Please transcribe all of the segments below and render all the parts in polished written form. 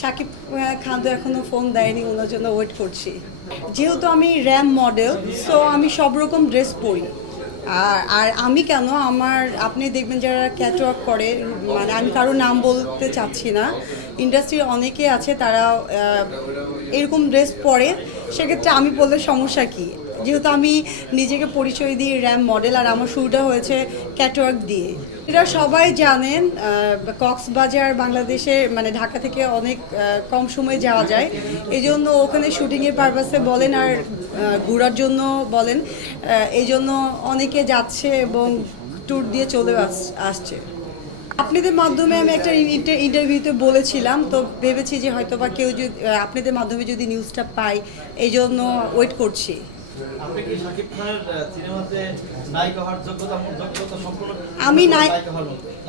শাকিব খান তো এখনো ফোন দেয়নি, ওনার জন্য ওয়েট করছি। যেহেতু আমি র্যাম মডেল, সো আমি সব রকম ড্রেস পরি। আর আর আমি কেন, আমার আপনি দেখবেন যারা ক্যাটওয়াক করে, মানে আমি কারো নাম বলতে চাচ্ছি না, ইন্ডাস্ট্রির অনেকে আছে তারা এরকম ড্রেস পরে, সেক্ষেত্রে আমি বললে সমস্যা কী? যেহেতু আমি নিজেকে পরিচয় দিই র্যাম মডেল, আর আমার শুরুটা হয়েছে ক্যাটওয়াক দিয়ে। এটা সবাই জানেন, কক্সবাজার বাংলাদেশে মানে ঢাকা থেকে অনেক কম সময়ে যাওয়া যায়, এই জন্য ওখানে শুটিংয়ের পারপাসে বলেন আর ঘোরার জন্য বলেন, এই জন্য অনেকে যাচ্ছে এবং ট্যুর দিয়ে চলে আসছে। আপনাদের মাধ্যমে আমি একটা ইন্টারভিউতে বলেছিলাম, তো ভেবেছি যে হয়তো বা কেউ যদি আপনাদের মাধ্যমে যদি নিউজটা পাই, এই জন্য ওয়েট করছি। আপনি কি শাকিব খানের সিনেমাতে নায়িকা হওয়ার যোগ্যতা সম্পূর্ণ?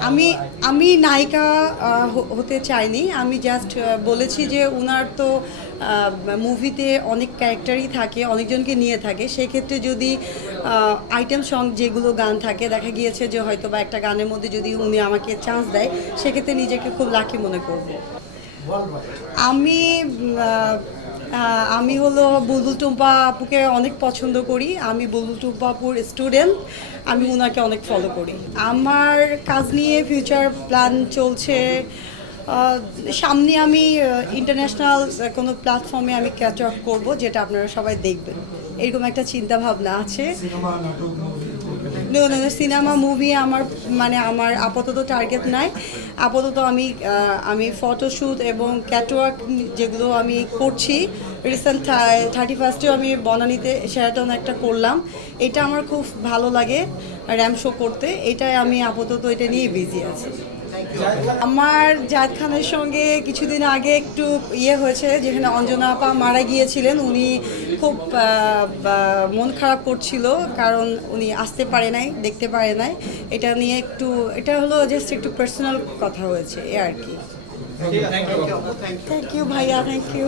আমি আমি নায়িকা হতে চাইনি, আমি জাস্ট বলেছি যে উনার তো মুভিতে অনেক ক্যারেক্টারই থাকে, অনেকজনকে নিয়ে থাকে, সেক্ষেত্রে যদি আইটেম সং যেগুলো গান থাকে, দেখা গিয়েছে যে হয়তো বা একটা গানের মধ্যে যদি উনি আমাকে চান্স দেয়, সেক্ষেত্রে নিজেকে খুব লাকি মনে করব। আমি আমি হলো বুলবুল টুম্পা আপুকে অনেক পছন্দ করি, আমি বুলবুল টুম্পা আপুর স্টুডেন্ট, আমি ওনাকে অনেক ফলো করি। আমার কাজ নিয়ে ফিউচার প্ল্যান চলছে, সামনে আমি ইন্টারন্যাশনাল কোনো প্ল্যাটফর্মে আমি ক্যাচ আপ করবো, যেটা আপনারা সবাই দেখবেন, এরকম একটা চিন্তা ভাবনা আছে। সিনেমা মুভি আমার মানে আমার আপাতত টার্গেট নাই। আপাতত আমি ফটোশ্যুট এবং ক্যাটওয়াক যেগুলো আমি করছি, রিসেন্ট 31-এও আমি বনানীতে শেরাটন একটা করলাম, এটা আমার খুব ভালো লাগে র্যাম শো করতে, এটাই আমি আপাতত এটা নিয়ে বিজি আছি। আমার জায়েদ খানের সঙ্গে কিছুদিন আগে একটু হয়েছে, যেখানে অঞ্জনা আপা মারা গিয়েছিলেন, উনি খুব মন খারাপ করছিল, কারণ উনি আসতে পারে নাই, দেখতে পারে নাই, এটা নিয়ে একটু, এটা হলো জাস্ট একটু পার্সোনাল কথা হয়েছে, এ আর কি। থ্যাংক ইউ ভাইয়া, থ্যাংক ইউ।